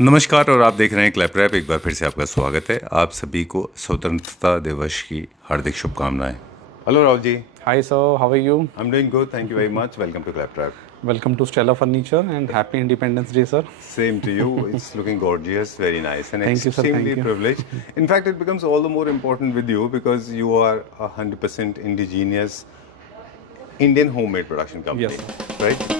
नमस्कार और आप देख रहे हैं क्लैप रैप। एक बार फिर से आपका स्वागत है। आप सभी को स्वतंत्रता दिवस की हार्दिक शुभकामनाएं। Hello Rahul ji. Hi sir, how are you? I am doing good, thank you very much. Welcome to clap rap. Welcome to Stella Furniture and happy Independence Day sir. Same to you. It's looking gorgeous, very nice, and Thank you sir, extremely thank you. privileged. In fact, it becomes all the more important with you because you are 100% indigenous Indian homemade production company, Yes. right?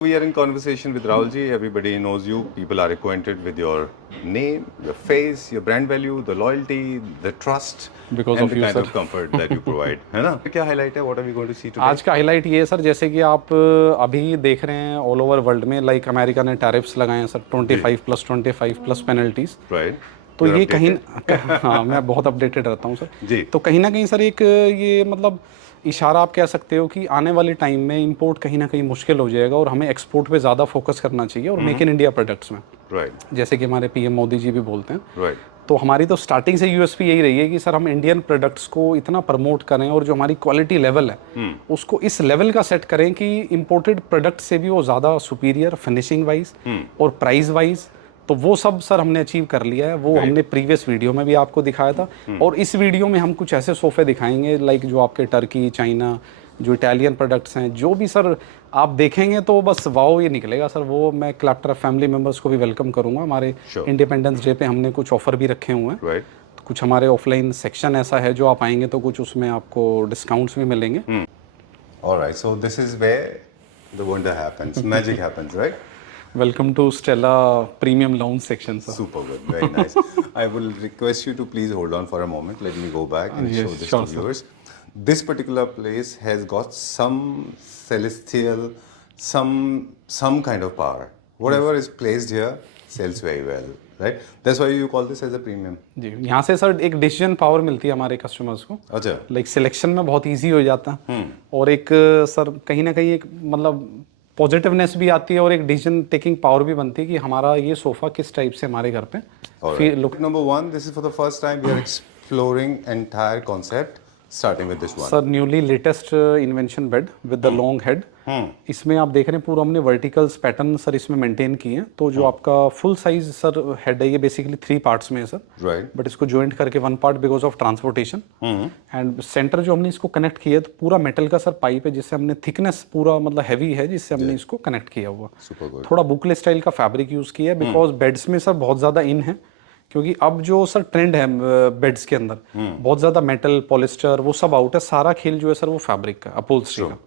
We are in conversation with Rahul ji. Everybody knows you. People are acquainted with your name, your face, your brand value, the loyalty, the trust, Because and of the you, kind sir. of comfort that you provide. है ना? क्या highlight है? What are we going to see today? आज का highlight ये है sir, जैसे कि आप अभी देख रहे हैं ऑल ओवर वर्ल्ड में लाइक अमेरिका ने टैरिफ्स लगाए हैं सर 25+25+ पेनल्टीज। Right. तो You're ये कहीं updated? हाँ, मैं बहुत अपडेटेड रहता हूँ सर। जी। तो कहीं ना कहीं सर एक ये मतलब इशारा आप कह सकते हो कि आने वाले टाइम में इंपोर्ट कहीं ना कहीं मुश्किल हो जाएगा और हमें एक्सपोर्ट पे ज़्यादा फोकस करना चाहिए और मेक इन इंडिया प्रोडक्ट्स में, Right. जैसे कि हमारे पीएम मोदी जी भी बोलते हैं। Right. तो हमारी तो स्टार्टिंग से यूएसपी यही रही है कि सर हम इंडियन प्रोडक्ट्स को इतना प्रमोट करें और जो हमारी क्वालिटी लेवल है उसको इस लेवल का सेट करें कि इंपोर्टेड प्रोडक्ट से भी वो ज़्यादा सुपीरियर फिनिशिंग वाइज और प्राइस वाइज, तो वो सब सर हमने अचीव कर लिया है। वो हमने प्रीवियस वीडियो में भी आपको दिखाया था और इस वीडियो में हम कुछ ऐसे सोफे दिखाएंगे लाइक जो आपके टर्की, चाइना, जो इटालियन प्रोडक्ट्स हैं, जो भी सर आप देखेंगे तो बस वाओ ये निकलेगा सर। वो मैं क्लैप्टर फैमिली मेंबर्स को भी वेलकम करूंगा। हमारे इंडिपेंडेंस डे पे हमने कुछ ऑफर भी रखे हुए हैं। Right. तो कुछ हमारे ऑफलाइन सेक्शन ऐसा है जो आप आएंगे तो कुछ उसमें आपको डिस्काउंट्स भी मिलेंगे। All right. So this is where the wonder happens, magic happens, right? Welcome to Stella premium lounge section sir. Super good, very nice. I will request you to please hold on for a moment. Let me go back and Yes, show this sure, to sir. viewers. This particular place has got some celestial, some kind of power. Whatever is placed here sells very well, right? That's why you call this as a premium. जी, यहाँ से sir एक decision power मिलती है हमारे customers को। अच्छा। Like selection में बहुत इजी हो जाता है और एक सर कहीं ना कहीं एक मतलब पॉजिटिवनेस भी आती है और एक डिसीजन टेकिंग पावर भी बनती है कि हमारा ये सोफा किस टाइप से हमारे घर पे Alright. Look, number one, this is for the first time we are exploring entire concept, starting with this one. Sir newly latest invention bed with the long head. इसमें आप देख रहे हैं पूरा हमने वर्टिकल्स पैटर्न सर इसमें maintain किए हैं। तो जो आपका फुल साइज सर हेड है ये बेसिकली 3 पार्ट्स में है सर। Right. बट इसको ज्वाइंट करके 1 part because of transportation and centre जो हमने इसको कनेक्ट किया है तो पूरा मेटल का सर पाइप है जिससे हमने थिकनेस पूरा मतलब हैवी है जिससे हमने इसको कनेक्ट किया हुआ। Super good. थोड़ा बुकले स्टाइल का फैब्रिक यूज किया है बिकॉज बेड्स में सर बहुत ज़्यादा इन है, क्योंकि अब जो सर ट्रेंड है बेड्स के अंदर बहुत ज़्यादा मेटल पॉलिस्टर वो सब आउट है। सारा खेल जो है सर वो फैब्रिक का, अपहोल्स्ट्री का।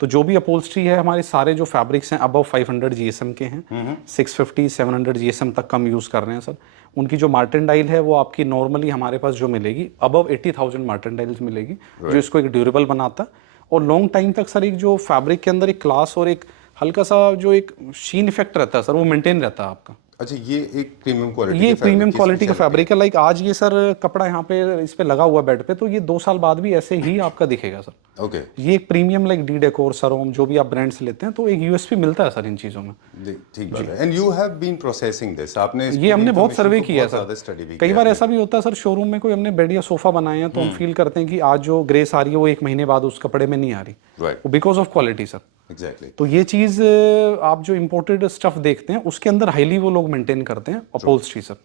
तो जो भी अपहोल्स्ट्री है हमारे सारे जो फैब्रिक्स हैं अबव 500 जीएसएम के हैं, 650 700 जीएसएम तक कम यूज़ कर रहे हैं सर। उनकी जो मार्टेंडाइल है वो आपकी नॉर्मली हमारे पास जो मिलेगी अबव 80,000 मार्टेंडाइल्स मिलेगी जो इसको एक ड्यूरेबल बनाता है और लॉन्ग टाइम तक सर एक जो फैब्रिक के अंदर एक क्लास और एक हल्का सा जो एक शीन इफेक्ट रहता है सर वो मेंटेन रहता है आपका। अच्छा, ये एक प्रीमियम क्वालिटी ये प्रीमियम क्वालिटी का फैब्रिक है। लाइक आज ये सर कपड़ा यहाँ पे इस पे लगा हुआ बेड पे तो ये 2 साल बाद भी ऐसे ही आपका दिखेगा सर। ओके। ये एक प्रीमियम लाइक डी डेकोर सरोम जो भी आप ब्रांड्स लेते हैं तो एक यूएसपी मिलता है सर इन चीज़ों में। ठीक है। And you have been processing this, आपने ये हमने बहुत सर्वे किया है सर। सर। कई बार ऐसा भी होता है सर शोरूम में कोई हमने बेड या सोफा बनाए हैं तो हम फील करते हैं कि आज जो ग्रेस आ रही है वो 1 महीने बाद उस कपड़े में नहीं आ रही, right, because of quality sir. Exactly. तो ये चीज़ आप जो इम्पोर्टेड स्टफ देखते हैं उसके अंदर हाईली वो लोग मेंटेन करते हैं अपहोल्स्ट्री सर।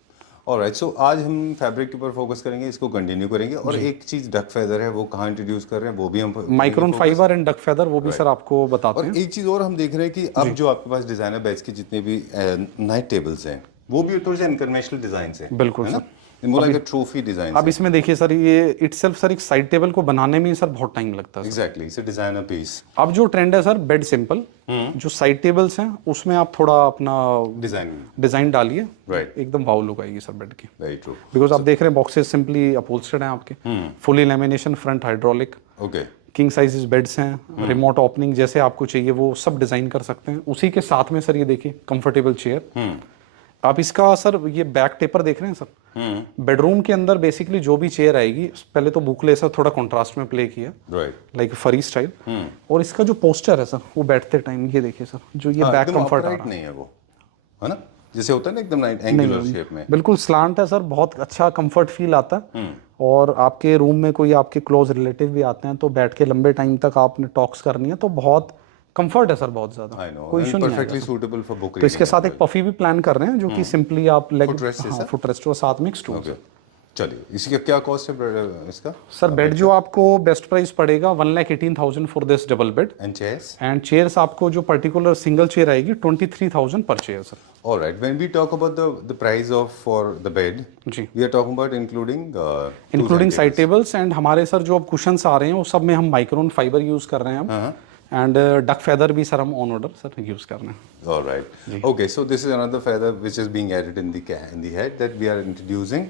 ऑलराइट, सो आज हम फैब्रिक के ऊपर फोकस करेंगे, इसको कंटिन्यू करेंगे। और एक चीज डक फेदर है, वो कहाँ इंट्रोड्यूस कर रहे हैं वो भी हम micron fibre and duck feather, वो भी सर आपको बताते और हैं। एक चीज और हम देख रहे हैं कि अब जो आपके पास डिजाइनर बेड्स के जितने भी नाइट टेबल्स हैं वो भी थोड़े से अनकन्वेंशनल डिजाइन है, बिल्कुल है ना, मोर लाइक ट्रॉफी डिजाइन। अब इसमें देखिए सर, ये इटसेल्फ सर एक साइड टेबल को बनाने में ही सर बहुत टाइम लगता है। Exactly, it's a designer piece. अब जो ट्रेंड है सर बेड सिंपल, जो साइड टेबल्स हैं उसमें आप थोड़ा अपना डिजाइन डालिए, राइट, एकदम वाव लुक आएगी सर बेड की। वेरी ट्रू, बिकॉज आप देख रहे हैं बॉक्सेस सिंपली अपहोल्स्टर्ड हैं आपके, fully lamination, front hydraulic, okay, king size beds हैं, रिमोट ओपनिंग जैसे आपको चाहिए वो सब डिजाइन कर सकते हैं। उसी के साथ में सर ये देखिए कंफर्टेबल चेयर। आप इसका सर ये बैक टेपर देख रहे हैं सर, बेडरूम के अंदर बेसिकली जो भी चेयर आएगी, पहले तो बुकले सर थोड़ा कॉन्ट्रास्ट में प्ले किया, राइट, लाइक फरी स्टाइल। और इसका जो पोस्टर है सर वो बैठते टाइम ये देखिए सर, जो ये बैक कंफर्ट आ रहा है, नहीं है वो, है ना, जैसे होता है ना एकदम एंगुलर शेप में, बिल्कुल स्लांट है सर, बहुत अच्छा कंफर्ट फील आता है। और आपके रूम में कोई आपके क्लोज रिलेटिव भी आते हैं तो बैठ के लंबे टाइम तक आपने टॉक्स करनी है तो बहुत कंफर्ट है सर, बहुत ज्यादा, कोई इशू नहीं है। Perfectly suitable for book. तो इसके साथ एक पफी भी प्लान कर रहे हैं जो कि सिंपली आप लेग फुटरेस्ट और साथ में एक स्टूल। चलिए, इसका क्या कॉस्ट है इसका? सर बेड जो आपको बेस्ट प्राइस पड़ेगा 1,18,000 for this double bed. And chairs आपको जो पर्टिकुलर सिंगल चेयर आएगी 23,000 per chair sir. Alright, when we talk about the price of for the bed, जी, we are talking about including side tables and हमारे sir जो अब cushions आ रहे हैं वो सब में हम माइक्रोन फाइबर यूज कर रहे हैं हम, एंड डक फेदर भी सर हम ऑन ऑर्डर सर यूज कर रहे हैं। Alright, okay, so this is another feather which is being added in the head that we are introducing,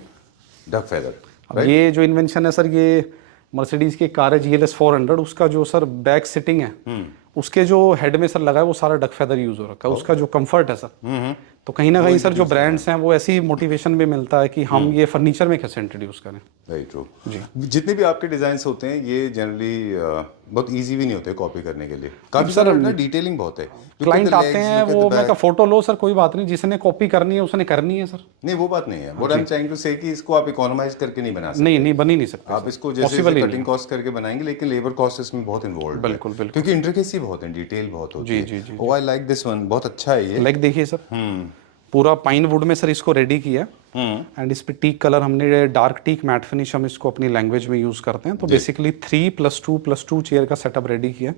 duck feather. अब ये जो इन्वेंशन है सर, ये मर्सिडीज की कार है GLS 400, उसका जो सर बैक सिटिंग है उसके जो हेड में सर लगा है वो सारा डक फेदर यूज हो रखा है। उसका जो कंफर्ट है सर, तो कहीं ना कहीं सर जो ब्रांड्स हैं वो ऐसी मोटिवेशन भी मिलता है कि हम ये फर्नीचर में कैसे इंट्रोड्यूस करें। वेरी ट्रू जी। जितने भी आपके डिजाइन्स होते हैं ये जनरली बहुत इजी भी नहीं होते कॉपी करने के लिए, काफी सारा ना डिटेलिंग बहुत है। क्लाइंट आते हैं वो मैं का फोटो लो सर, कोई बात नहीं, जिसने कॉपी करनी है उसने करनी है सर। नहीं वो बात नहीं है, what I am trying to say कि इसको आप इकोनोमाइज करके नहीं बना सकते। नहीं बन ही नहीं सकते आप इसको जैसे कटिंग कॉस्ट करके बनाएंगे लेकिन लेबर कॉस्ट इसमें बहुत इन्वॉल्व है। बिल्कुल क्योंकि इंट्रिकेसी बहुत है, डिटेल बहुत होती है। जी। ओह आई लाइक दिस वन, बहुत अच्छा है ये। लाइक देखिए सर, पूरा पाइन वुड में सर इसको रेडी किया, एंड इस पे टीक कलर हमने डार्क टीक मैट फिनिश हम इसको अपनी लैंग्वेज में यूज करते हैं। तो बेसिकली 3+2+2 चेयर का सेटअप रेडी किया,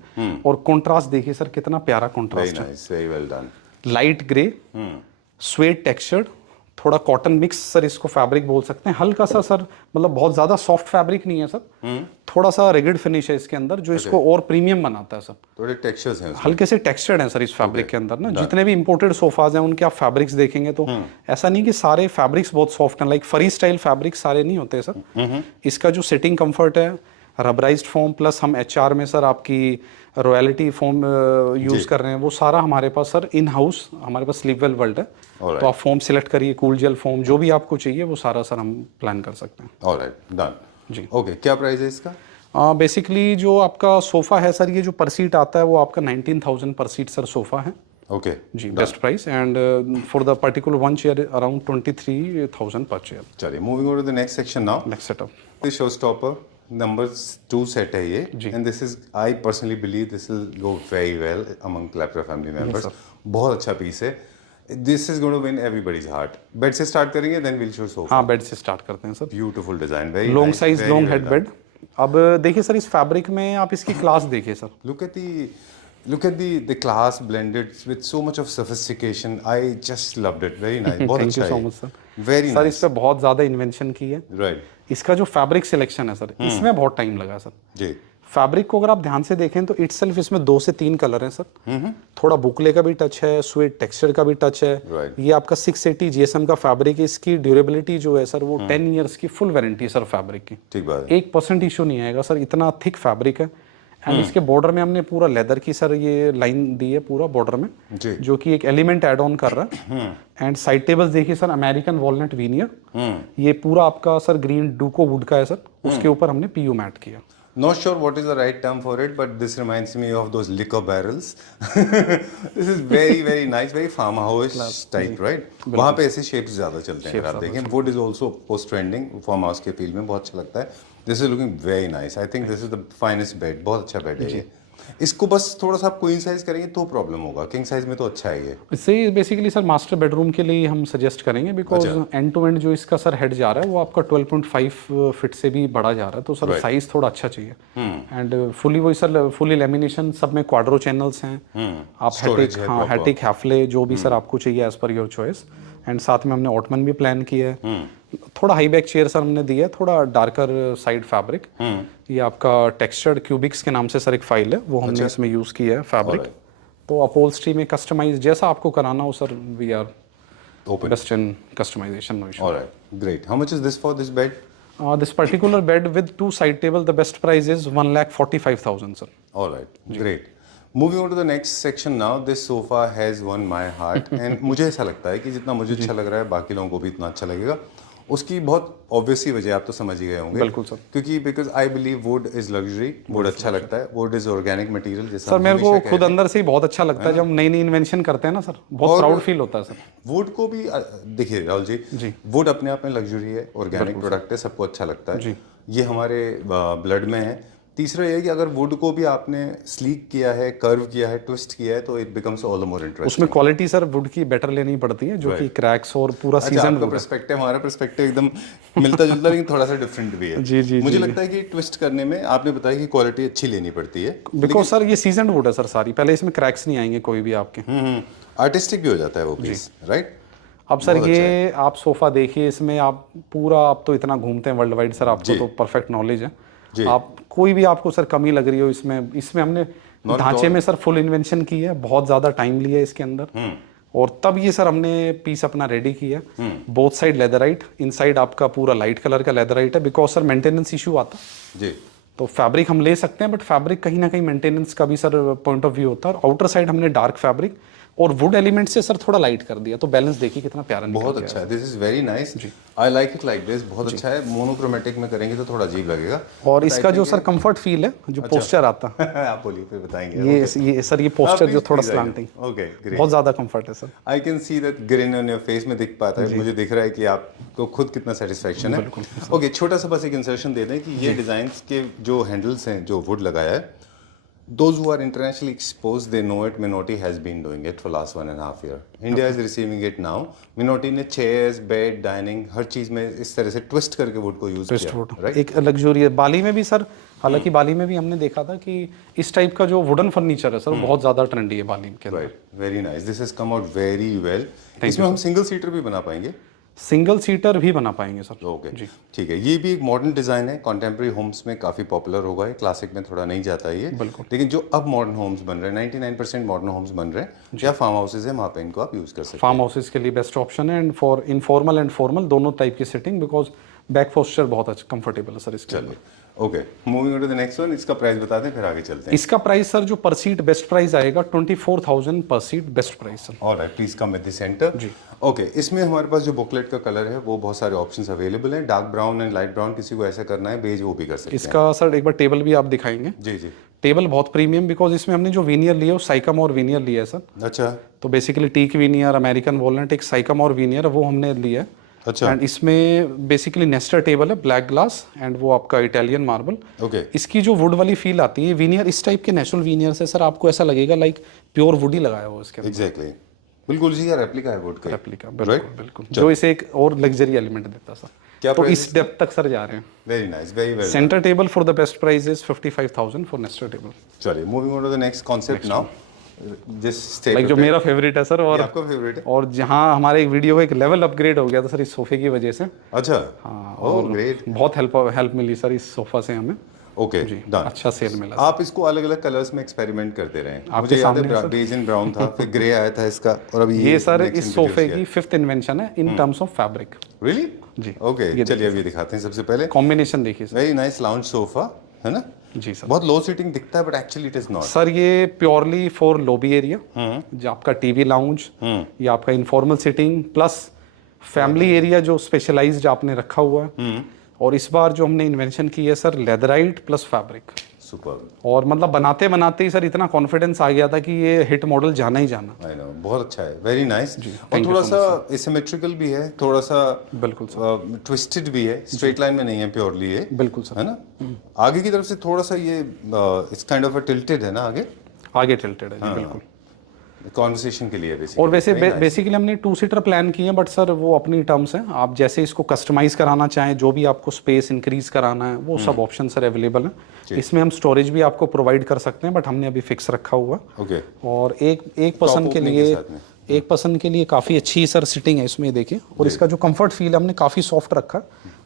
और कॉन्ट्रास्ट देखिए सर कितना प्यारा कॉन्ट्रास्ट है। Very well done. Light grey, sweat textured, थोड़ा कॉटन मिक्स सर इसको फैब्रिक बोल सकते हैं, हल्का सा सर, मतलब बहुत ज्यादा सॉफ्ट फैब्रिक नहीं है सर, थोड़ा सा रिगिड फिनिश है इसके अंदर जो इसको और प्रीमियम बनाता है सर। थोड़े टेक्सचर्स हैं, हल्के से टेक्सचर्ड हैं सर इस फैब्रिक के अंदर ना। जितने भी इंपोर्टेड सोफाज हैं उनके आप फैब्रिक्स देखेंगे तो ऐसा नहीं कि सारे फैब्रिक्स बहुत सॉफ्ट हैं, लाइक फरी स्टाइल फैब्रिक सारे नहीं होते सर। इसका जो सिटिंग कंफर्ट है, रबराइज्ड फोम प्लस हम HR में सर आपकी रॉयलिटी फोम यूज कर रहे हैं, वो सारा हमारे पास सर इन हाउस हमारे पास स्लीपवेल वर्ल्ड है। तो आप फोम सिलेक्ट करिए, कूल जेल फोम जो भी आपको चाहिए वो सारा सर हम प्लान कर सकते हैं। ऑलराइट, डन जी। ओके, क्या प्राइस है इसका? बेसिकली जो आपका सोफा है सर, ये जो पर सीट आता है वो आपका 19,000 पर सीट सर सोफा है। ओके जी, best price, and for the particular one chair around 23,000 per chair. चलिए, moving on to the next section now. Next setup, this show stopper number 2 set है ये, and this is, I personally believe this will go very well among Clapter family members. बहुत अच्छा piece है, this is going to win everybody's heart. Bed से start करेंगे, then will show sofa. हाँ bed से start करते हैं sir. Beautiful design, very long size long head bed. अब देखिए सर इस फैब्रिक में आप इसकी क्लास देखिए sir, look at the class blended with so much of sophistication. I just loved it, very nice. बहुत थैंक अच्छा यू सो है, much sir. very sir nice. इस पे बहुत ज्यादा इन्वेंशन की है। Right, इसका जो फैब्रिक सिलेक्शन है सर, इसमें बहुत टाइम लगा सर। जी। फैब्रिक को अगर आप ध्यान से देखें तो इटसेल्फ इसमें 2 से 3 कलर हैं सर। थोड़ा बुकले का भी टच है, स्वेट टेक्सचर का भी टच है। Right. ये आपका 680 GSM का फैब्रिक है, इसकी ड्यूरेबिलिटी जो है सर वो 10 इयर्स की फुल वारंटी सर फैब्रिक की। ठीक बात है। 1% इशू नहीं आएगा सर, इतना थिक फैब्रिक है। एंड इसके बॉर्डर में हमने पूरा लेदर की सर ये लाइन दी है पूरा बॉर्डर में, जी। जो कि एक एलिमेंट एड ऑन कर रहा है। एंड साइड टेबल्स देखिए सर, अमेरिकन वॉलनट वीनियर, ये पूरा आपका सर ग्रीन डूको वुड का है सर, उसके ऊपर हमने PU मैट किया। Not sure what is the right term for it, but this reminds me of those liquor barrels. This is very very nice, very farmhouse type, right? वहाँ पे ऐसे shapes ज़्यादा चलते हैं, अगर आप देखें। Wood is also post trending, farmhouse के फील्ड में बहुत अच्छा लगता है। This is looking very nice. I think this is the finest bed. बहुत अच्छा बेड है ये। इसको बस थोड़ा सा आप क्वीन साइज करेंगे तो प्रॉब्लम होगा, किंग साइज में तो अच्छा है ये। इससे बेसिकली सर मास्टर बेडरूम के लिए हम सजेस्ट करेंगे, बिकॉज एंड टू एंड जो इसका सर हेड जा रहा है वो आपका 12.5 फीट से भी बड़ा जा रहा है, तो सर साइज थोड़ा अच्छा चाहिए। एंड फुली वही सर फुली लेमिनेशन, सब में क्वाड्रो चैनल्स हैं। आप हैटिक, हाँ हैटिक हैफले जो भी सर आपको चाहिए as per your choice. And साथ में हमने ऑटमन भी प्लान किया है। थोड़ा हाई बैक चेयर सर हमने दिया है, थोड़ा डार्कर साइड फैब्रिक। ये आपका टेक्सचर्ड क्यूबिक्स के नाम से सर एक फाइल है, वो हमने इसमें यूज किया है फैब्रिक। तो अपहोल्स्ट्री में कस्टमाइज जैसा आपको कराना हो sir, we are open best in customization, no issue. Alright, great. How much is this for this bed? This particular bed with 2 side table, the best price is 1,45,000 sir. Alright, great. Moving on to the next section now. This sofa has won my heart and मुझे ऐसा लगता है कि जितना मुझे अच्छा लग रहा है बाकी लोगों को भी इतना अच्छा लगेगा। उसकी बहुत ऑब्वियस ही वजह आप तो समझ ही गए होंगे। बिल्कुल सर। क्योंकि because I believe would is luxury, would अच्छा लगता है, वुड इज ऑर्गेनिक मटेरियल जैसा सर मेरे को खुद अंदर से ही बहुत अच्छा लगता है जब नई नई इन्वेंशन करते हैं ना सर, बहुत प्राउड फील होता है सर। वुड को भी देखिए राहुल जी, वुड अपने आप में लग्जरी है, ऑर्गेनिक प्रोडक्ट है, सबको अच्छा लगता है, ये हमारे ब्लड में है। तीसरा ये है कि अगर वुड को भी आपने स्लीक किया है, कर्व किया है, ट्विस्ट किया है, तो it becomes all the more interesting. उसमें क्वालिटी सर वुड की बेटर लेनी पड़ती है, जो कि क्रैक्स और पूरा सीजन। आपका पर्सपेक्टिव हमारा पर्सपेक्टिव एकदम मिलता जुलता लेकिन थोड़ा सा डिफरेंट भी है। जी मुझे लगता है कि ट्विस्ट करने में आपने बताया कि क्वालिटी अच्छी लेनी पड़ती है, बिकॉज सर ये सीजन वुड है सर सारी, पहले इसमें क्रैक्स नहीं आएंगे कोई भी आपके। आर्टिस्टिक भी हो जाता है वो पीस, राइट। अब सर ये आप सोफा देखिए, इसमें आप पूरा, आप तो इतना घूमते हैं वर्ल्ड वाइड सर, आपको तो परफेक्ट नॉलेज है। आप कोई भी आपको सर कमी लग रही हो इसमें हमने ढांचे में सर फुल इन्वेंशन की है, बहुत ज्यादा टाइम लिया है इसके अंदर। और तब ये सर हमने पीस अपना रेडी किया। बोथ साइड लेदराइट, इनसाइड आपका पूरा लाइट कलर का लेदराइट है, बिकॉज सर मेंटेनेंस इशू आता जी। तो फैब्रिक हम ले सकते हैं, बट फैब्रिक कहीं ना कहीं मेंटेनेंस का भी सर पॉइंट ऑफ व्यू होता है। और आउटर साइड हमने डार्क फैब्रिक और वुड एलिमेंट से सर थोड़ा लाइट कर दिया, तो बैलेंस देखिए कितना प्यारा निकल बहुत अच्छा है। This is very nice, I like it like this. बहुत अच्छा है। मोनोक्रोमेटिक में करेंगे तो थोड़ा अजीब लगेगा। और इसका जो सर कंफर्ट फील है, जो पोस्चर आता है आप बोलिए फिर बताएंगे। ये सर ये पोस्चर जो थोड़ा स्लांटिंग, ओके ग्रेट, बहुत ज्यादा कंफर्ट है sir. I can see that green on your face में दिख पाता है, मुझे दिख रहा है कि आपको खुद कितना सेटिस्फेक्शन है। ओके, छोटा सा बस एक इंसर्शन दे दें कि ये डिजाइन्स के जो हैंडल्स हैं जो वुड लगाया है, those who are internationally exposed they know it. Minotti has been doing it for last 1.5 year. India is receiving it now. Minotti ने chairs, bed, dining हर चीज में इस तरह से ट्विस्ट करके वुड को यूज किया, राइट। एक लग्जूरियस बाली में भी सर, हालांकि बाली में भी हमने देखा था कि इस टाइप का जो वुडन फर्नीचर है सर बहुत ज्यादा ट्रेंडी है बाली के अंदर। Right, very nice, this has come out very well. इसमें हम सिंगल सीटर भी बना पाएंगे, सिंगल सीटर भी बना पाएंगे सर। ओके ठीक है। ये भी एक मॉडर्न डिजाइन है, कॉन्टेम्प्रेरी होम्स में काफी पॉपुलर होगा, क्लासिक में थोड़ा नहीं जाता है ये, लेकिन जो अब मॉडर्न होम्स बन रहे हैं, 99% मॉडर्न होम्स बन रहे हैं या फार्म हाउसेज है, वहाँ पे इनको आप यूज कर सकते हैं। फार्म हाउसेज के लिए बेस्ट ऑप्शन है, and for informal and formal दोनों टाइप की सिटिंग, बिकॉज बैक पोस्चर बहुत अच्छा कंफर्टेबल है सर इसके लिए। Okay, moving on to the next one. इसका प्राइस बता दें फिर आगे चलते हैं। इसका प्राइस सर जो पर सीट बेस्ट प्राइस आएगा 24,000 पर seat best price sir. Alright, please come with the centre जी। ओके, इसमें हमारे पास जो बुकलेट का कलर है वो बहुत सारे ऑप्शंस अवेलेबल हैं, dark brown and light brown, किसी को ऐसा करना है बेज वो भी कर सकते हैं। इसका सर एक बार टेबल भी आप दिखाएंगे? जी जी। टेबल बहुत प्रीमियम, बिकॉज इसमें हमने जो वीनियर लिया है वो साइकामोर वीनियर लिया है सर। अच्छा, तो basically teak veneer, American walnut, एक साइकामोर वीनियर वो हमने लिया है। अच्छा, एंड इसमें बेसिकली नेस्टर टेबल है, ब्लैक ग्लास, एंड वो आपका इटालियन मार्बल। ओके, इसकी जो वुड वाली फील आती है, वीनियर इस टाइप के नेचुरल वीनियर से सर आपको ऐसा लगेगा लाइक प्योर वुड ही लगाया हुआ इसके अंदर। एग्जैक्टली, बिल्कुल जी, रेप्लिका है वुड का, रेप्लिका, बिल्कुल बिल्कुल, जो इसे एक और लग्जरी एलिमेंट देता है सर। क्या तो इस डेप्थ तक सर जा रहे हैं। Very nice, very well. Centre table for the best price is 55,000 for nester table. चलिए, moving on to the next concept now. Like जो मेरा फेवरेट है सर, और आपका फेवरेट है, और जहाँ हमारे एक वीडियो का एक लेवल अपग्रेड हो गया था सर इस सोफे की वजह से। अच्छा, हाँ, और ग्रेट, बहुत हेल्प मिली सर इस सोफा से हमें। ओके, डन, अच्छा सेल मिला। आप इसको अलग अलग कलर्स में एक्सपेरिमेंट करते रहे। मुझे याद है बेज एंड ब्राउन था, फिर ग्रे आया था इसका, और अभी ये सर इस सोफे की 5th इन्वेंशन है in terms of fabric. Really जी, ओके, चलिए अभी दिखाते हैं। सबसे पहले कॉम्बिनेशन देखिए sir, very nice lounge sofa है ना जी सर। बहुत लो सीटिंग दिखता है, but actually it is not sir. ये प्योरली फॉर लॉबी एरिया, जो आपका टीवी लाउंज या आपका informal sitting plus family area जो स्पेशलाइज्ड आपने रखा हुआ है। और इस बार जो हमने इन्वेंशन की है sir, leatherette plus fabric, super. और मतलब बनाते बनाते ही सर इतना कॉन्फिडेंस आ गया था कि ये हिट मॉडल जाना ही जाना। आई नो, बहुत अच्छा है, वेरी नाइस। और thank you थोड़ा so सा एसिमेट्रिकल भी है, थोड़ा सा बिल्कुल सर, ट्विस्टेड भी है, स्ट्रेट लाइन में नहीं है प्योरली ये, बिल्कुल सर। है ना। आगे की तरफ से थोड़ा सा ये it's kind of a tilted है ना आगे, आगे टिल्टेड है जी, बिल्कुल। कॉन्वर्सेशन के लिए बेसिकली। और वैसे बेसिकली हमने 2 सीटर प्लान किए हैं, बट सर वो अपनी टर्म्स हैं, आप जैसे इसको कस्टमाइज कराना चाहें, जो भी आपको स्पेस इंक्रीज कराना है वो सब ऑप्शन सर अवेलेबल है। इसमें हम स्टोरेज भी आपको प्रोवाइड कर सकते हैं, बट हमने अभी फिक्स रखा हुआ। ओके। और एक पर्सन के लिए एक पर्सन के लिए काफ़ी अच्छी सर सिटिंग है इसमें, देखिए। और इसका जो कंफर्ट फील है हमने काफ़ी सॉफ्ट रखा,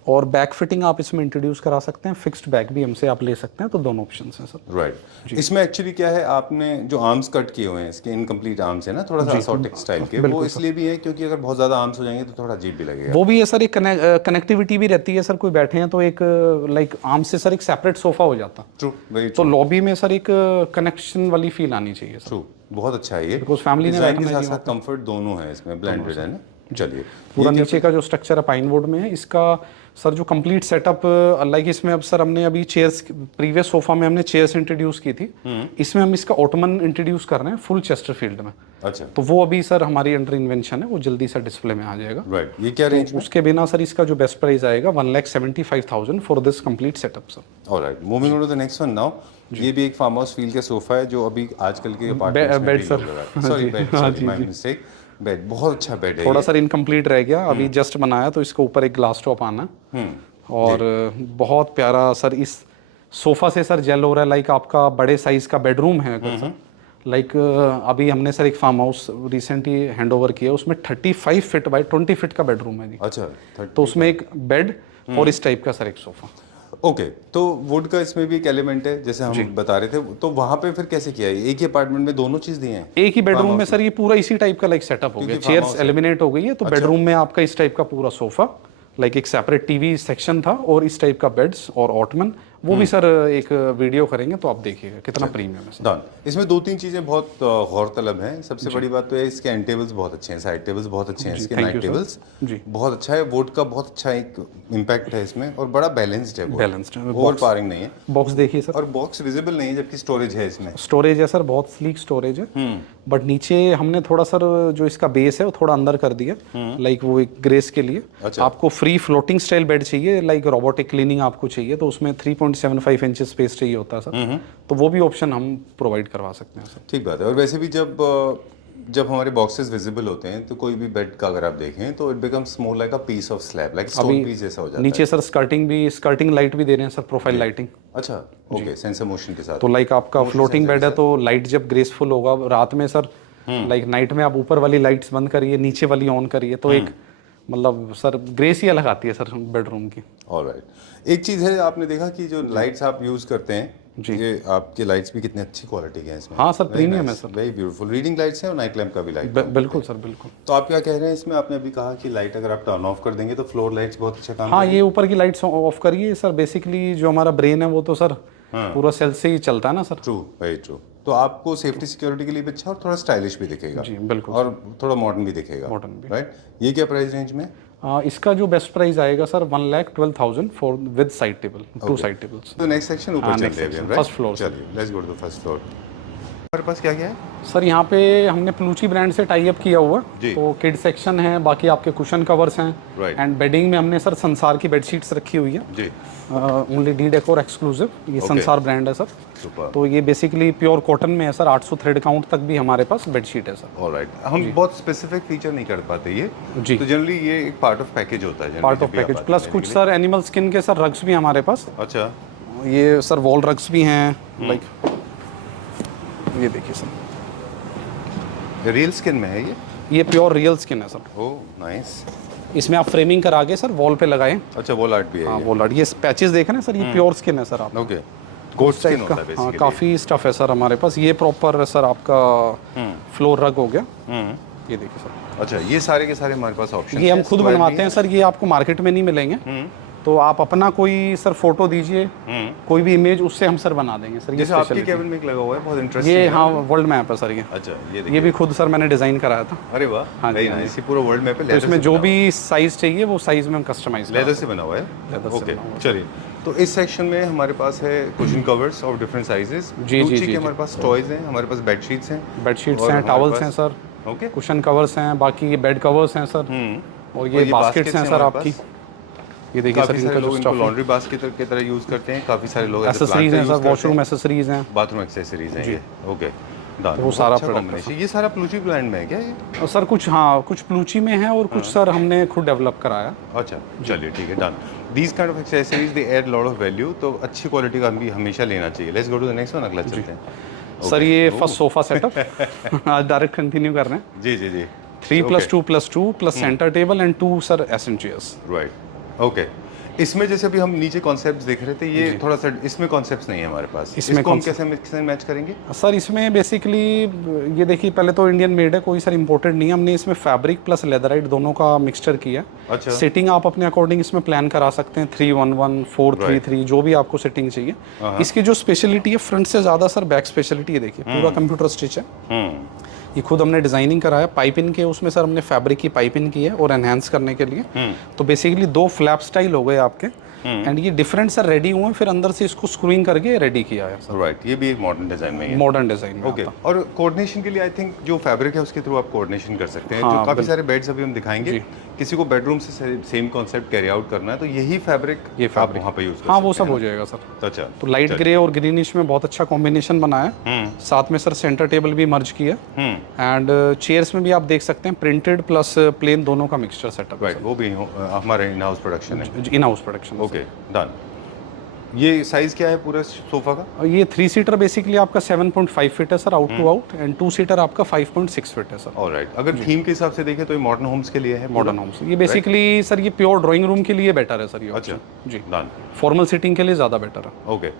और बैक फिटिंग आप इसमें इंट्रोड्यूस करा सकते हैं, फिक्स्ड बैक भी हमसे आप ले सकते हैं, तो दोनों ऑप्शन हैं सर। राइट। इसमें एक्चुअली क्या है, आपने जो आर्म्स कट किए हुए हैं, इसके इनकम्प्लीट आर्म्स है ना, थोड़ा सा असॉर्टिक स्टाइल के, वो इसलिए भी है क्योंकि अगर बहुत ज़्यादा आर्म्स हो जाएंगे तो थोड़ा अजीब भी लगेगा। वो भी है सर, एक कनेक्टिविटी भी रहती है सर, कोई बैठे हैं तो एक लाइक आर्म से सर एक सेपरेट सोफा हो जाता। ट्रू, वेरी तो लॉबी में सर एक कनेक्शन वाली फील आनी चाहिए सर। ट्रू, बहुत अच्छा है ये, बिकॉज फैमिली ने डिजाइन के साथ साथ कंफर्ट दोनों है इसमें, ब्लेंडेड है ना। चलिए, पूरा नीचे का जो स्ट्रक्चर है पाइन वुड में है इसका सर, जो कंप्लीट सेटअप लाइक इसमें अब सर हमने अभी चेयर्स, प्रीवियस सोफा में हमने चेयर्स इंट्रोड्यूस की थी, इसमें हम इसका ऑटोमन इंट्रोड्यूस कर रहे हैं फुल चेस्टरफील्ड में। अच्छा। तो वो अभी सर हमारी अंडर इन्वेंशन है, वो जल्दी से डिस्प्ले में आ जाएगा। राइट। ये क्या रेंज? उसके बिना सर इसका जो बेस्ट प्राइस आएगा 1,75,000 for this complete setup sir. Alright, moving on to the next one now. ये भी एक फार्म हाउस फील का सोफा है जो अभी आजकल के अपार्टमेंट्स में बेड भी sir, sorry bed, sorry my mistake, bed बहुत अच्छा बेड है। थोड़ा सर इनकम्प्लीट रह गया, अभी जस्ट बनाया, तो इसके ऊपर एक ग्लास टॉप आना है। और बहुत प्यारा सर, इस सोफा से सर जेल हो रहा है, लाइक आपका बड़े साइज का बेडरूम है अगर सर, लाइक अभी हमने सर एक farm house recently hand over किया, उसमें 35 फीट बाय 20 फीट का बेडरूम है जी। अच्छा। तो उसमें एक बेड और इस टाइप का सर एक सोफा। ओके, तो वुड का इसमें भी एक एलिमेंट है जैसे हम बता रहे थे, तो वहां पे फिर कैसे किया है? एक ही अपार्टमेंट में दोनों चीज दी हैं? एक ही बेडरूम में सर ये पूरा इसी टाइप का लाइक सेटअप हो गया, चेयर्स एलिमिनेट हो गई है, तो बेडरूम में आपका इस टाइप का पूरा सोफा, लाइक एक सेपरेट टीवी सेक्शन था, और इस टाइप का बेड्स और ऑटमन, वो भी सर एक वीडियो करेंगे तो आप देखिएगा कितना प्रीमियम है सर। डन। इसमें 2-3 चीजें बहुत गौरतलब हैं। सबसे बड़ी बात तो है इसके एंड टेबल्स बहुत अच्छे हैं, साइड टेबल्स बहुत अच्छे हैं, इसके नाइट टेबल्स बहुत अच्छा है, वुड का बहुत अच्छा एक इम्पैक्ट है इसमें, और बड़ा बैलेंस्ड है, ओवर पावरिंग नहीं है। बॉक्स देखिए सर, और बॉक्स विजिबल नहीं है, जबकि स्टोरेज है इसमें। स्टोरेज है सर, बहुत स्लीक स्टोरेज है, बट नीचे हमने थोड़ा सर जो इसका बेस है वो थोड़ा अंदर कर दिया, लाइक वो एक ग्रेस के लिए। आपको फ्री फ्लोटिंग स्टाइल बेड चाहिए, लाइक रोबोटिक क्लीनिंग आपको चाहिए, तो उसमें 3.75 इंच स्पेस चाहिए होता है सर, तो वो भी ऑप्शन हम प्रोवाइड करवा सकते हैं सर। ठीक बात है। और वैसे भी जब हमारे बॉक्सेस विजिबल होते हैं तो कोई भी बेड का अगर आप देखें तो it becomes more like a piece of slab, like stone piece जैसा हो जाता है। नीचे सर स्कर्टिंग लाइट भी दे रहे हैं सर, प्रोफाइल लाइटिंग। अच्छा, ओके, सेंसर मोशन के साथ। तो लाइक आपका फ्लोटिंग बेड है तो लाइट जब ग्रेसफुल होगा रात में सर, लाइक नाइट में आप ऊपर वाली लाइट्स बंद करिए, नीचे वाली ऑन करिए, तो एक मतलब सर ग्रेस ही अलग आती है सर बेडरूम की। ऑलराइट। एक चीज है, आपने देखा कि जो लाइट्स आप यूज करते हैं, ये आपके लाइट्स भी कितने अच्छी क्वालिटी के हैं इसमें। हाँ सर, प्रीमियम है sir, very beautiful reading lights हैं, और नाइट लैंप का भी लाइट। बिल्कुल सर, बिल्कुल। तो आप क्या कह रहे हैं इसमें? आपने अभी कहा कि लाइट अगर आप टर्न ऑफ कर देंगे तो फ्लोर लाइट्स बहुत अच्छा काम। हाँ, ये ऊपर की लाइट्स ऑफ करिए सर, बेसिकली जो हमारा ब्रेन है वो तो सर पूरा सेल से ही चलता है ना सर। True, very true. तो आपको सेफ्टी सिक्योरिटी के लिए भी अच्छा, और थोड़ा स्टाइलिश भी दिखेगा जी, बिल्कुल, और थोड़ा मॉडर्न भी दिखेगा, मॉडर्न भी। राइट। ये क्या प्राइस रेंज में? इसका जो बेस्ट प्राइस आएगा sir 1,12,000 for with side table, 2 side tables. तो नेक्स्ट सेक्शन ऊपर चलते हैं, राइट? First floor. चलिए, let's go to the first floor. हमारे पास क्या क्या है सर? यहाँ पे हमने प्लूची ब्रांड से टाई अप किया हुआ, जी। तो किड सेक्शन है, बाकी आपके कुशन कवर्स हैं, राइट। एंड बेडिंग में हमने सर संसार की बेडशीट्स रखी हुई है जी, ओनली डी डेकोर एक्सक्लूसिव, ये संसार ब्रांड है सर। सुपर। तो ये बेसिकली प्योर कॉटन में है सर, 800 थ्रेड काउंट तक भी हमारे पास बेडशीट है सर। ऑलराइट। हम बहुत स्पेसिफिक फीचर नहीं कर पाते ये जी, तो जनरली ये एक पार्ट ऑफ पैकेज होता है, पार्ट ऑफ पैकेज। प्लस कुछ सर एनिमल स्किन के सर रग्स भी हमारे पास। अच्छा, ये सर वॉल रग्स भी हैं, लाइक ये देखिए सर, रियल स्किन में है ये प्योर रियल स्किन है सर। Oh nice. इसमें आप फ्रेमिंग करा के सर वॉल पे लगाएं। अच्छा, वॉल आर्ट भी है। हाँ, वॉल आर्ट। ये पैचेस देख रहे हैं सर, ये प्योर स्किन है सर। आप ओके, गोस्ट स्किन होता है हाँ, बेसिकली। काफ़ी स्टफ है सर हमारे पास। ये प्रॉपर सर आपका फ्लोर रग हो गया, ये देखिए सर। अच्छा, ये सारे के सारे हमारे पास ऑप्शन ये हम खुद बनवाते हैं सर, ये आपको मार्केट में नहीं मिलेंगे, तो आप अपना कोई सर फोटो दीजिए, कोई भी इमेज, उससे हम सर बना देंगे सर। ये जैसे आपकी speciality केबिन में एक लगा हुआ है, बहुत इंटरेस्टिंग ये है। हाँ वर्ल्ड मैप है सर ये। अच्छा, ये ये देखिए। भी खुद सर मैंने डिज़ाइन कराया था। अरे वाह, हाँ जी, वेरी हाँ जी। नाइस। ये पूरा वर्ल्ड मैप है, तो लेदर इसमें से जो बना भी साइज़ चाहिए वो साइज़ में हम कस्टमाइज लेदर से बना हुआ है। लेदर से ओके, बना हुआ है। चलिए। तो इस सेक्शन में हमारे पास है cushion covers of different sizes. जी, जी, के जी, हमारे पास टॉयज हैं, हमारे पास बेडशीट्स हैं, बेडशीट्स और हैं, हमारे टॉवल्स पास- हैं सर, ओके। कुशन कवर्स हैं, बाकी ये बेड कवर्स हैं सर, और ये और बास्केट्स हैं सर हमारे आपकी। पास। ये देखिए सर काफ़ी सारे इनका लोग जो इनको स्टफ लॉन्ड्री बास्केट की तरह यूज़ करते हैं, काफ़ी सारे लोग एसेसरीज हैं सर, वॉशरूम एसेसरीज हैं, बाथरूम एक्सेसरीज हैं ये। ओके, तो वो सारा प्रोडक्ट है कॉम्बिनेशन। ये सारा प्लूची ब्रांड में है क्या ये? और सर कुछ हाँ कुछ प्लूची में है और कुछ सर हमने खुद डेवलप कराया। अच्छा, चलिए ठीक है, done. These kind of accessories they add lot of value, तो अच्छी क्वालिटी का भी हमेशा लेना चाहिए। Let's go to the next one, अगला चलते हैं। सर ये फर्स्ट सोफा सेटअप आज डायरेक्ट कंटिन्यू कर रहे हैं। जी जी जी। 3+2+2 plus centre table and 2 sir accent chairs. Right, okay. इसमें जैसे अभी हम नीचे कॉन्सेप्ट्स देख रहे थे, ये थोड़ा सा इसमें कॉन्सेप्ट्स नहीं है हमारे पास। इसमें इसको हम कैसे मिक्स एंड मैच करेंगे? सर इसमें बेसिकली ये देखिए, पहले तो इंडियन मेड है, कोई सर इम्पोर्टेड नहीं है। हमने इसमें फैब्रिक प्लस लेदराइट दोनों का मिक्सचर किया। अच्छा। सेटिंग आप अपने अकॉर्डिंग इसमें प्लान करा सकते हैं, 311, 433, जो भी आपको सेटिंग चाहिए। इसकी जो स्पेशलिटी है फ्रंट से ज़्यादा सर बैक स्पेशलिटी है, देखिए पूरा कंप्यूटर स्टिच है। ये खुद हमने डिजाइनिंग कराया, पाइपिंग के उसमें सर हमने फैब्रिक की पाइपिंग की है और एनहांस करने के लिए। तो बेसिकली 2 फ्लैप स्टाइल हो गए आपके, एंड ये डिफरेंट सर रेडी हुए, फिर अंदर से इसको स्क्रूइंग करके रेडी किया है सर। राइट, ये भी एक मॉडर्न डिजाइन में है। मॉडर्न डिजाइन में ओके, आता। और कोऑर्डिनेशन के लिए आई थिंक जो फैब्रिक है उसके थ्रू आप कोऑर्डिनेशन कर सकते हैं। जो काफी सारे बेड्स अभी हम दिखाएंगे, किसी को बेडरूम से सेम कॉन्सेप्ट कैरी आउट करना है तो यही फैब्रिक आप वहाँ पे यूज कर हाँ सकते वो सब हो जाएगा सर। हैं। अच्छा, तो लाइट ग्रे और ग्रीनिश में बहुत अच्छा कॉम्बिनेशन बनाया है। साथ में सर सेंटर टेबल भी मर्ज किया, एंड चेयर्स में भी आप देख सकते हैं प्रिंटेड प्लस प्लेन दोनों का मिक्सचर सेटअप है। राइट, वो भी हमारे इन हाउस प्रोडक्शन है। In house production. Okay, done. ये साइज क्या है पूरे सोफा का? और ये 3 सीटर बेसिकली आपका 7.5 फीट है sir out to out, and 2 seater आपका 5.6 फीट है सर। ऑलराइट, अगर थीम के हिसाब से देखें तो ये मॉडर्न होम्स के लिए है। मॉडर्न होम्स ये बेसिकली सर ये प्योर ड्राइंग रूम के लिए बेटर है सर ये। अच्छा जी, डन। फॉर्मल सिटिंग के लिए ज़्यादा बेटर है। ओके,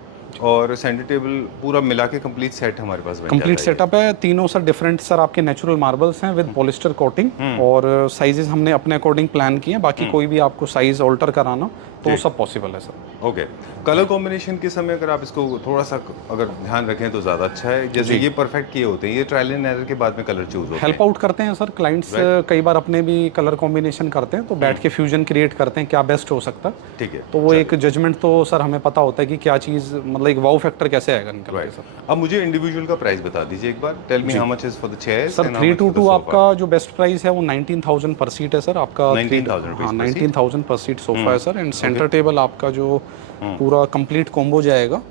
और सेंटर टेबल पूरा मिला के कंप्लीट सेट हमारे पास बन कंप्लीट जाता है। सेटअप है। तीनों सर डिफरेंट सर आपके नेचुरल मार्बल्स हैं विद पॉलिस्टर कोटिंग, और साइजेस हमने अपने अकॉर्डिंग प्लान किए हैं। बाकी कोई भी आपको साइज ऑल्टर कराना तो वो सब पॉसिबल है सर। ओके, कलर कॉम्बिनेशन के समय अगर आप इसको थोड़ा सा अगर ध्यान रखें तो ज़्यादा अच्छा है। जैसे ये परफेक्ट किए होते हैं, ये ट्रायल एंड एरर के बाद में कलर चूज होते हैं। हेल्प आउट करते हैं सर क्लाइंट्स, कई बार अपने भी कलर कॉम्बिनेशन करते हैं, तो बैठ के फ्यूजन क्रिएट करते हैं क्या बेस्ट हो सकता है। ठीक है, तो वो एक जजमेंट तो सर हमें पता होता है कि क्या चीज़ मतलब एक वाउ फैक्टर कैसे आएगा निकल के राइट। सर। अब मुझे इंडिविजुअल का प्राइस बता दीजिए एक बार। Tell me how much is for the chairs. Sir 322 आपका जो बेस्ट प्राइस है वो 19,000 पर सीट है सर आपका। 19,000 हाँ 19,000 पर सीट सोफा है सर, एंड सेंटर टेबल आपका जो पूरा कंप्लीट कॉम्बो जाएगा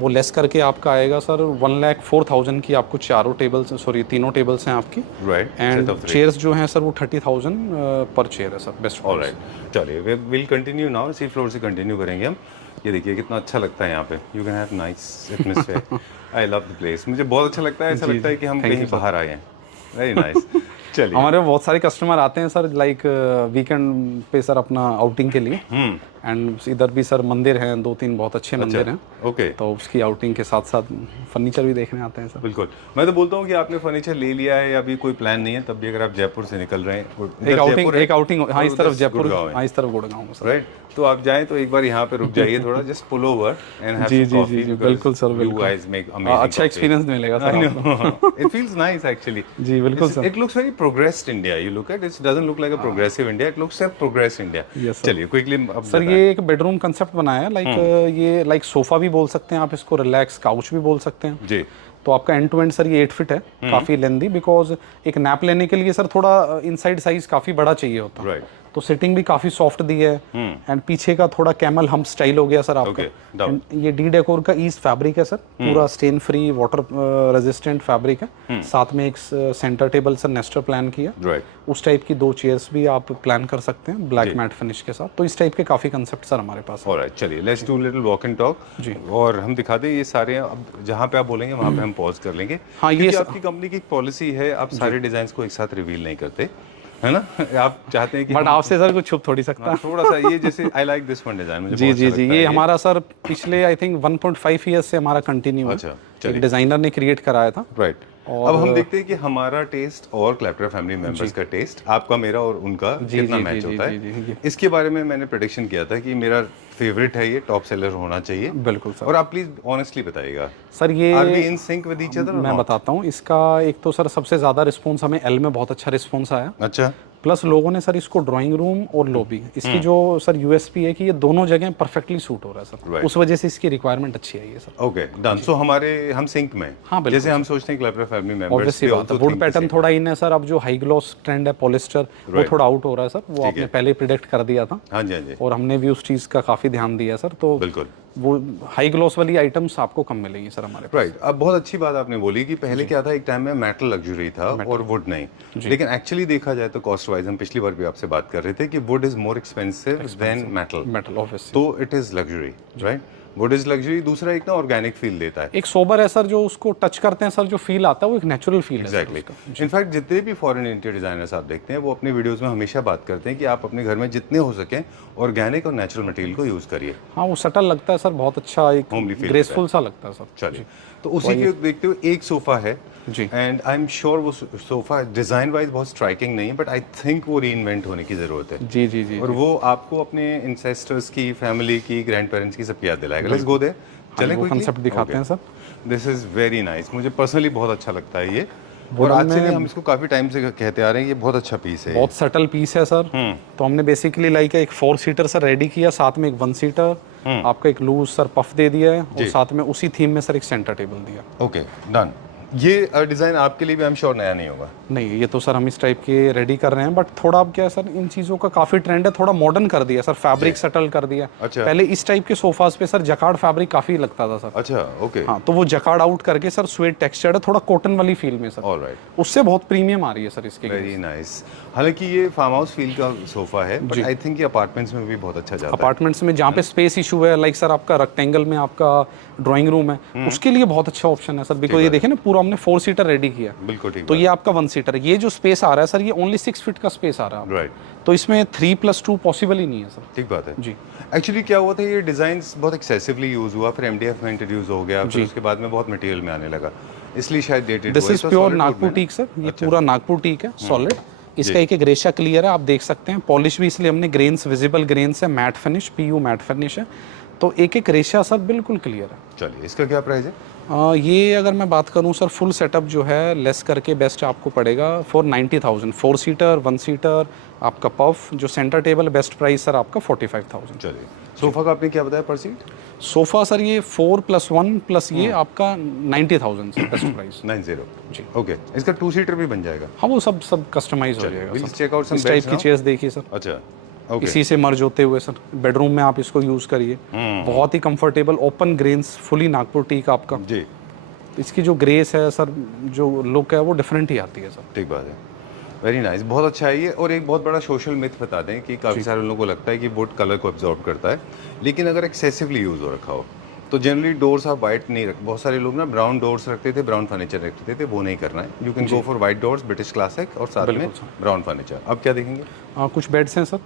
वो लेस करके आपका आएगा सर 1,04,000 की आपको चारों टेबल्स, सॉरी तीनों टेबल्स हैं आपकी। राइट, एंड चेयर्स जो हैं सर वो 30,000 पर चेयर है सर बेस्ट। ऑलराइट, चलिए विल कंटिन्यू नाउ। इसी फ्लोर से कंटिन्यू करेंगे हम। ये देखिए कितना अच्छा लगता है यहाँ पे। You can have nice atmosphere. I love the place, मुझे बहुत अच्छा लगता है। ऐसा लगता है कि हम कहीं बाहर आए हैं। Very nice. चलिए, हमारे बहुत सारे कस्टमर आते हैं सर लाइक वीकेंड पे सर अपना आउटिंग के लिए, एंड इधर भी सर मंदिर हैं 2-3 बहुत अच्छे मंदिर हैं। ओके, तो उसकी आउटिंग के साथ साथ फर्नीचर भी देखने आते हैं सर। बिल्कुल। मैं तो बोलता हूँ कि आपने फर्नीचर ले लिया है या अभी कोई प्लान नहीं है, तब भी अगर आप जयपुर से निकल रहे हैं, एक आउटिंग हाँ इस तरफ जयपुर, हाँ इस तरफ गुड़गांव सर। राइट, तो आप जाएं तो एक बार यहाँ पे रुक जाइए थोड़ा, just pull over and have जी सम जी कॉफी। जी जी बिल्कुल सर, बिल्कुल। You guys make amazing अच्छा एक्सपीरियंस मिलेगा सर आपको। It feels nice actually. जी बिल्कुल sir. It looks very progressed India. You look at it, it doesn't look like a progressive India. It looks like progress India. Yes, sir. चलिए quickly अब sir ये एक bedroom concept बनाया है, like ये like sofa भी बोल सकते हैं आप इसको, रिलैक्स काउच भी बोल सकते हैं जी। तो आपका एंड टू एंड सर ये 8 फीट है, काफी लेंदी, बिकॉज एक नैप लेने के लिए सर थोड़ा इनसाइड साइज काफी बड़ा चाहिए होता है। राइट, तो सिटिंग भी काफी सॉफ्ट दी है, एंड पीछे का थोड़ा कैमल हम स्टाइल हो गया सर आपका। Okay, down. And ये डी डेकोर का ईस्ट फैब्रिक है सर, पूरा stain free water resistant fabric है। साथ में एक centre table sir nester plan किया, राइट, उस टाइप की 2 चेयर्स भी आप प्लान कर सकते हैं ब्लैक मैट फिनिश के साथ। तो इस टाइप के काफी कंसेप्ट सर हमारे पास है। ऑलराइट, चलिए let's do little walk and talk जी। और हम दिखा दें ये सारे। अब जहाँ पे आप बोलेंगे वहाँ पे हम पॉज कर लेंगे। हाँ, ये क्योंकि आपकी कंपनी की एक पॉलिसी है, आप सारे डिजाइन को एक साथ रिवील नहीं करते, है ना? आप चाहते हैं कि बट आपसे सर कुछ छुप थोड़ी सकता। थोड़ा सा ये जैसे I like this one design, मुझे जी बहुत जी अच्छा जी लगता है ये हमारा सर पिछले आई थिंक 1.5 ईयर्स से हमारा कंटिन्यू है। अच्छा, एक डिजाइनर ने क्रिएट कराया था। राइट, अब हम देखते हैं कि हमारा टेस्ट और क्लैप्टर फैमिली मेंबर्स का टेस्ट, आपका मेरा और उनका कितना मैच होता है। इसके बारे में मैंने प्रेडिक्शन किया था कि मेरा फेवरेट है, ये टॉप सेलर होना चाहिए। बिल्कुल सर। और आप प्लीज ऑनेस्टली बताइएगा सर, ये are we in sync with each other? मैं बताता हूँ। इसका एक तो सर सबसे ज़्यादा रिस्पॉन्स हमें एल में बहुत अच्छा रिस्पॉन्स आया। अच्छा। प्लस लोगों ने सर इसको ड्राइंग रूम और लॉबी, इसकी जो सर यूएसपी है कि ये दोनों जगह परफेक्टली सूट हो रहा है सर। Right. उस वजह से इसकी रिक्वायरमेंट अच्छी आई है सर। Okay done. सो हम सिंक में, हाँ, बिल्कुल जैसे हम सोचते हैं क्लैप्टर फैमिली मेंबर्स, ऑब्वियसली बात है, वुड पैटर्न थोड़ा इन है सर। अब जो हाई ग्लॉस ट्रेंड है पॉलिस्टर, वो थोड़ा आउट हो रहा है सर। वो आपने पहले प्रिडिक्ट कर दिया था। हाँ जी, हाँ जी, और हमने भी उस चीज़ का काफ़ी ध्यान दिया सर। तो बिल्कुल वो हाई ग्लॉस वाली आइटम्स आपको कम मिलेंगी सर हमारे पास। राइट। अब बहुत अच्छी बात आपने बोली कि पहले क्या था, एक टाइम में मेटल लग्जरी था और वुड नहीं। लेकिन एक्चुअली देखा जाए तो कॉस्ट वाइज, हम पिछली बार भी आपसे बात कर रहे थे कि wood is more expensive than metal obviously. तो it is luxury, right? Wood is luxury. दूसरा एक ना ऑर्गेनिक फील देता है, एक सोबर है सर। जो उसको टच करते हैं सर, जो फील आता है वो एक नेचुरल फील है। एग्जैक्टली। इनफैक्ट जितने भी फॉरेन इंटीरियर डिजाइनर्स आप देखते हैं, वो अपने वीडियोस में हमेशा बात करते हैं कि आप अपने घर में जितने हो सके ऑर्गेनिक और नेचुरल मटेरियल को यूज करिए। हाँ, वो सटल लगता है सर, बहुत अच्छा, एक Homely feel ग्रेसफुल सा लगता है सर। चलिए, तो उसी के देखते हुए एक सोफा है जी। एंड आई एम श्योर वो सोफा डिजाइन वाइज बहुत स्ट्राइकिंग नहीं है, बट आई थिंक वो रीइन्वेंट होने की जरूरत है। जी जी जी। और वो आपको अपने इंसेस्टर्स की, फैमिली की, ग्रैंड पेरेंट्स की सबकी याद दिलाएगा। Let's go there. चलें, वो कंसेप्ट दिखाते हैं sir. This is very nice. मुझे पर्सनली बहुत अच्छा लगता है ये। और आज से नहीं, हम इसको काफी टाइम से कहते आ रहे हैं, ये बहुत अच्छा पीस है। बहुत सटल पीस है सर। तो हमने बेसिकली लाइक एक 4 सीटर सर रेडी किया, साथ में एक 1 सीटर, आपका एक लूज सर पफ दे दिया है, और साथ में उसी थीम में सर एक सेंटर टेबल दिया। Okay done. ये डिजाइन आपके लिए भी आई एम श्योर नया नहीं होगा। नहीं, ये तो सर हम इस टाइप के रेडी कर रहे हैं, बट थोड़ा अब क्या है सर, इन चीज़ों का काफ़ी ट्रेंड है, थोड़ा मॉडर्न कर दिया सर, फैब्रिक सटल कर दिया। अच्छा। पहले इस टाइप के सोफास पे सर जकार्ड फैब्रिक काफ़ी लगता था सर। अच्छा, ओके। हाँ, तो वो जकार्ड आउट करके सर स्वेट टेक्सचर्ड है, थोड़ा कॉटन वाली फील में सर। ऑलराइट। उससे बहुत प्रीमियम आ रही है सर इसके। Very nice. हालांकि ये फार्म हाउस फील का सोफा है, बट आई थिंक ये अपार्टमेंट्स में भी बहुत अच्छा जाता है। अपार्टमेंट्स में जहाँ पे स्पेस इशू है, लाइक सर आपका रेक्टेंगल में आपका ड्राइंग रूम है, उसके लिए बहुत अच्छा ऑप्शन है सर। बिकॉज ये देखिए ना, पूरा हमने 4 सीटर रेडी किया। बिल्कुल ठीक। तो ये आपका 1 सीटर, ये जो स्पेस आ रहा है सर, ये ओनली 6 फीट का स्पेस आ रहा है। राइट। तो इसमें 3+2 पॉसिबल ही नहीं है सर। ठीक बात है जी। एक्चुअली क्या हुआ था, ये डिजाइन बहुत एक्सेसिवली यूज हुआ, फिर एमडीएफ में इंट्रोड्यूस हो गया, फिर उसके बाद में बहुत मटेरियल में आने लगा, इसलिए शायद dated. This is pure Nagpur teak sir. ये पूरा नागपुर टीक है, सॉलिड। इसका एक रेशा क्लियर है, आप देख सकते हैं। पॉलिश भी इसलिए हमने ग्रेन्स, विजिबल ग्रेन्स है, matt finish, PU matt finish है। तो एक रेशा सर बिल्कुल क्लियर है। चलिए, इसका क्या प्राइस है? ये अगर मैं बात करूं सर, फुल सेटअप जो है लेस करके बेस्ट आपको पड़ेगा फॉर 90,000। 4 सीटर, 1 सीटर, आपका पफ, जो centre table, best price sir आपका 45,000। चलिए, सोफा का आपने क्या बताया पर सीट? सोफा सर ये 4+1 प्लस ये आपका 90,000 से बेस्ट प्राइस। 90 जी। ओके। इसका 2 सीटर भी बन जाएगा? हाँ, वो सब कस्टमाइज हो जाएगा। We'll check out some इस टाइप beds की now. चेयर्स देखिए सर। अच्छा, ओके। इसी से मर्ज होते हुए सर बेडरूम में आप इसको यूज करिए। बहुत ही comfortable, open grains, fully Nagpur teak आपका। जी। इसकी जो ग्रेस है सर, जो लुक है वो डिफरेंट ही आती है सर। ठीक बात है। वेरी नाइस, बहुत अच्छा है ये। और एक बहुत बड़ा सोशल मिथ बता दें कि काफ़ी सारे लोगों को लगता है कि वुड कलर को एब्जॉर्ब करता है, लेकिन अगर एक्सेसिवली यूज़ हो रखा हो तो जनरली डोर्स आप वाइट नहीं रख, बहुत सारे लोग ना ब्राउन डोर्स रखते थे, ब्राउन फर्नीचर रखते थे, वो नहीं करना है। You can go for white doors, British classic, और साथ में ब्राउन फर्नीचर। अब क्या देखेंगे? कुछ बेड्स हैं सर,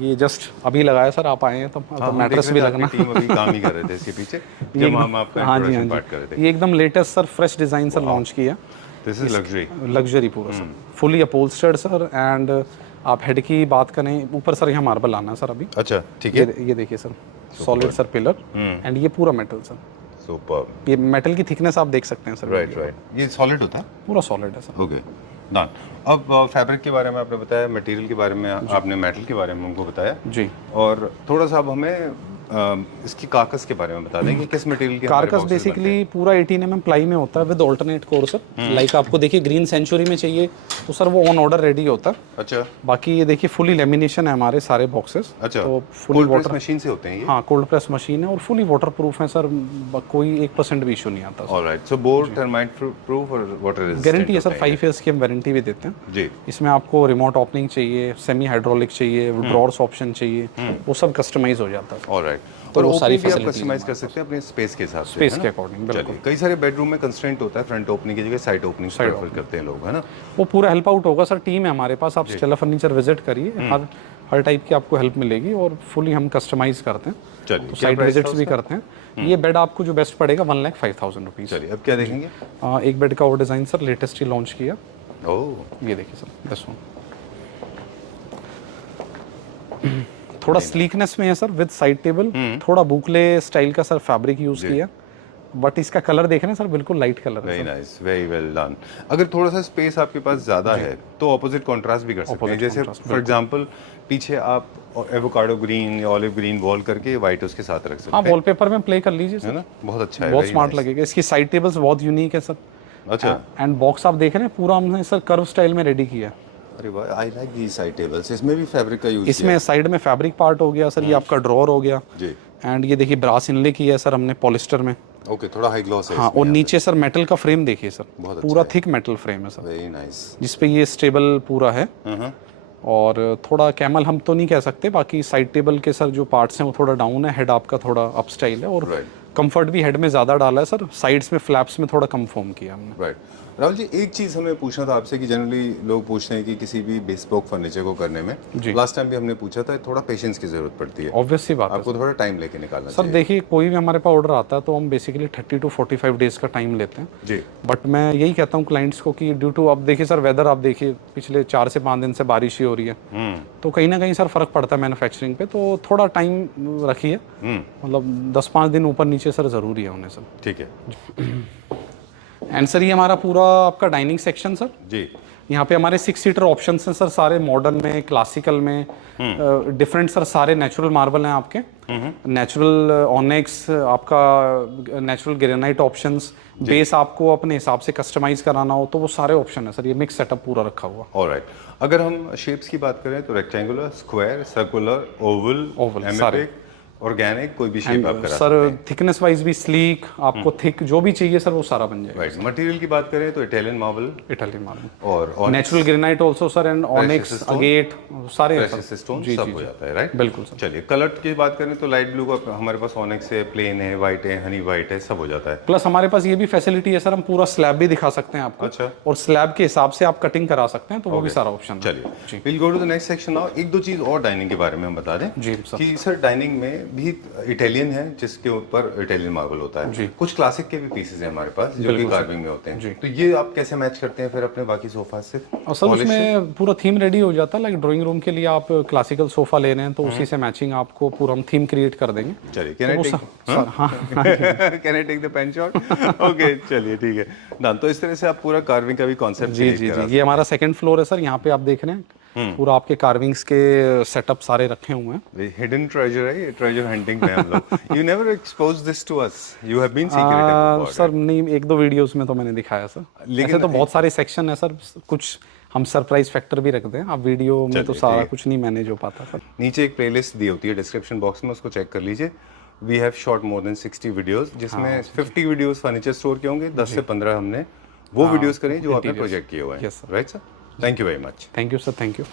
ये जस्ट अभी लगाया सर, आप आए हैं तो मैट्रेस भी लगना। टीम अभी काम ही कर रहे थे इसके पीछे जब हम आपका हाँ जी, इंट्रोडक्शन पार्ट कर रहे थे। ये एकदम latest sir, fresh design sir launch किया। This is luxury. लग्जरी पूरा sir, fully upholstered sir. And आप हेड की बात करें, ऊपर सर यहाँ मार्बल आना है सर अभी। अच्छा, ठीक है। ये देखिए sir, solid sir pillar, and ये पूरा मेटल सर। सुपर। ये मेटल की थिकनेस आप देख सकते हैं सर। Right right. ये सॉलिड होता है? पूरा सॉलिड है सर। Okay done. अब फैब्रिक के बारे में आपने बताया, मटेरियल के बारे में आपने मेटल के बारे में उनको बताया जी। और थोड़ा सा अब हमें इसकी कार्कस के बारे में बता दें कि किस मटेरियल के कार्कस बेसिकली पूरा 18 mm प्लाई में होता है with alternate core sir. Like आपको देखिए ग्रीन सेंचुरी में चाहिए तो सर वो ऑन ऑर्डर रेडी होता है। अच्छा। बाकी ये देखिए फुली लेमिनेशन है हमारे सारे बॉक्सेस। अच्छा। तो फुली वाटर मशीन से होते हैं ये? हाँ, कोल्ड प्रेस मशीन है और फुली वाटर प्रूफ है सर, कोई 1% भी इशू नहीं आता। ऑलराइट। सो बोर्ड टर्माइट प्रूफ और वाटर रेजिस्टेंट गारंटी है सर, 5 ईयर्स की हम वारंटी भी देते हैं जी। इसमें आपको रिमोट ओपनिंग चाहिए, सेमी हाइड्रोलिक चाहिए, ड्रॉर्स ऑप्शन चाहिए, वो सब कस्टमाइज हो जाता है। ऑलराइट। तो और वो सारी opening भी आप facilities कस्टमाइज कर सकते हैं अपने स्पेस के हिसाब से, Space है ना? के according, बिल्कुल। चलिए, कई सारे बेडरूम में कंस्ट्रेंट होता है फ्रंट ओपनिंग की जगह साइड ओपनिंग प्रेफर करते हैं लोग, है ना? वो पूरा हेल्प आउट होगा सर, टीम है हमारे पास, आप स्टेला फर्नीचर विजिट करिए, हर टाइप की आपको हेल्प मिलेगी और फुली हम कस्टमाइज करते हैं, चलिए, तो क्या साइट price था विजिट्स भी उसका? करते हैं। ये बेड आपको जो बेस्ट पड़ेगा 1,05,000 रुपीज़। चलिए, अब क्या देखेंगे? एक बेड का और डिज़ाइन सर लेटेस्ट ही लॉन्च किया, ओह, ये देखिए सर, दिस वन थोड़ा स्लीकनेस में है सर, विद साइड टेबल, थोड़ा बुकले स्टाइल का सर फैब्रिक यूज़ किया, बट इसका कलर देख रहे हैं सर, बिल्कुल लाइट कलर है very sir. Nice, very well done. अगर थोड़ा सा स्पेस आपके पास ज़्यादा है तो ऑपोजिट कॉन्ट्रास्ट भी कर सकते हैं, Opposite जैसे contrast, फॉर एग्जांपल पीछे आप एवोकाडो ग्रीन या ऑलिव ग्रीन वॉल करके वाइट उसके साथ रख सकते हाँ, हैं, वॉलपेपर में प्ले कर लीजिए है सर, ना? बहुत अच्छा है, बहुत very स्मार्ट nice। लगेगा। इसकी साइड टेबल्स बहुत यूनिक है सर, अच्छा, एंड बॉक्स आप देख रहे हैं पूरा हमने सर कर्व स्टाइल में रेडी किया है। अरे वाह, I like the side tables. इसमें भी फैब्रिक का यूज इसमें साइड में फैब्रिक पार्ट हो गया सर, ये आपका ड्रॉर हो गया, जी, एंड ये देखिए ब्रास इनले किया है सर हमने पॉलिस्टर में। ओके, थोड़ा हाई ग्लॉस है हाँ, इसमें और यहाँ नीचे सर मेटल का फ्रेम देखिए सर, बहुत अच्छा पूरा है। थिक मेटल फ्रेम है सर, पे। Very nice. जिसपे ये स्टेबल पूरा है। और थोड़ा कैमल हम तो नहीं कह सकते, बाकी साइड टेबल के सर जो पार्ट्स हैं वो थोड़ा डाउन है, हेड आपका थोड़ा अप स्टाइल है, और राइट, कंफर्ट भी हेड में ज़्यादा डाला है सर, साइड्स में फ्लैप्स में थोड़ा कम फॉर्म किया हमने। राइट। राहुल जी, एक चीज़ हमें पूछना था आपसे कि जनरली लोग पूछते हैं कि किसी भी बेस्पोक फर्नीचर को करने में, जी। लास्ट टाइम भी हमने पूछा था, थोड़ा पेशेंस की ज़रूरत पड़ती है, ऑब्वियस सी बात है आपको थोड़ा टाइम लेके निकालना सर। चाहिए। देखिए, कोई भी हमारे पास ऑर्डर आता है तो हम बेसिकली 30 to 45 डेज़ का टाइम लेते हैं, जी, बट मैं यही कहता हूँ क्लाइंट्स को कि ड्यू टू, अब देखिए सर वेदर, आप देखिए पिछले 4 से 5 दिन से बारिश ही हो रही है, तो कहीं ना कहीं सर फ़र्क पड़ता है मैन्युफैक्चरिंग पे, तो थोड़ा टाइम रखिए, मतलब 10-5 दिन ऊपर नीचे सर ज़रूरी है उन्हें सर। ठीक है एंड सर ये हमारा पूरा आपका डाइनिंग सेक्शन सर, जी, यहाँ पे हमारे 6 सीटर ऑप्शंस हैं सर, सारे मॉडर्न में, क्लासिकल में, डिफरेंट सर, सारे नेचुरल मार्बल हैं आपके, नेचुरल ऑनेक्स, आपका नेचुरल ग्रेनाइट ऑप्शंस, बेस आपको अपने हिसाब से कस्टमाइज कराना हो तो वो सारे ऑप्शन है सर, ये मिक्स सेटअप पूरा रखा हुआ। ऑलराइट। अगर हम शेप्स की बात करें तो रेक्टेंगुलर, स्क्वायर, सर्कुलर, ओवल, सारे। ऑर्गेनिक, कोई भी शेप आप करा सर सकते हैं। थिकनेस वाइज भी स्लीक, आपको थिक जो भी चाहिए सर वो सारा बन जाएगा। राइट। मटेरियल की बात करें तो इटालियन मार्बल इटालियन मार्बल और natural granite also sir, and onyx, stone, agate, सारे हैं प्रेशियस सर। स्टोन जी, सब जी, हो जी। जाता है, राइट? बिल्कुल सर। चलिए, कलर की बात करें तो लाइट ब्लू का हमारे पास ऑनेक्स है, प्लेन है, वाइट है, हनी वाइट है, सब हो जाता है। प्लस हमारे पास ये भी फैसिलिटी है सर, हम पूरा स्लैब भी दिखा सकते हैं आपको, अच्छा। और स्लैब के हिसाब से आप कटिंग करा सकते हैं, तो वो भी सारा ऑप्शन है। चलिए, will go to the next section now. एक दो चीज और डाइनिंग के बारे में हम बता दें जी सर। कि सर डाइनिंग में भी इटालियन है जिसके ऊपर इटालियन मार्बल होता है, कुछ क्लासिक के भी पीसेस हैं हमारे पास जो कि कार्विंग में होते हैं, तो ये आप कैसे मैच करते हैं फिर अपने बाकी सोफा से? और सर उसमें पूरा थीम रेडी हो जाता है, लाइक ड्राइंग रूम के लिए आप क्लासिकल सोफा ले रहे हैं तो उसी से मैचिंग आपको पूरा हम थीम क्रिएट कर देंगे। चलिए, can I take the pen shot? Okay, चलिए ठीक है डन। तो इस तरह से आप पूरा कार्विंग का भी कॉन्सेप्ट जी जी जी, ये हमारा सेकंड फ्लोर है सर, यहाँ पे आप देख रहे हैं पूरा आपके कार्विंग्स के सेटअप सारे रखे हुए हैं। हिडन ट्रेजर है ये, ट्रेजर हंटिंग में हम लोग। You never expose this to us, you have been secretive sir नहीं, एक दो वीडियोस में तो मैंने दिखाया सर, लेकिन तो बहुत सारे सेक्शन है सर, कुछ हम सरप्राइज फैक्टर भी रखते हैं, आप वीडियो में तो सारा कुछ नहीं मैनेज हो पाता सर। नीचे एक प्लेलिस्ट दी होती है डिस्क्रिप्शन बॉक्स में, उसको चेक कर लीजिए। We have shot more than 60 videos, जिसमें 50 वीडियोस फर्नीचर स्टोर के होंगे, 10 से 15 हमने वो वीडियोस करें जो आपने प्रोजेक्ट किए हुए हैं, right sir? Thank you very much. Thank you sir, thank you.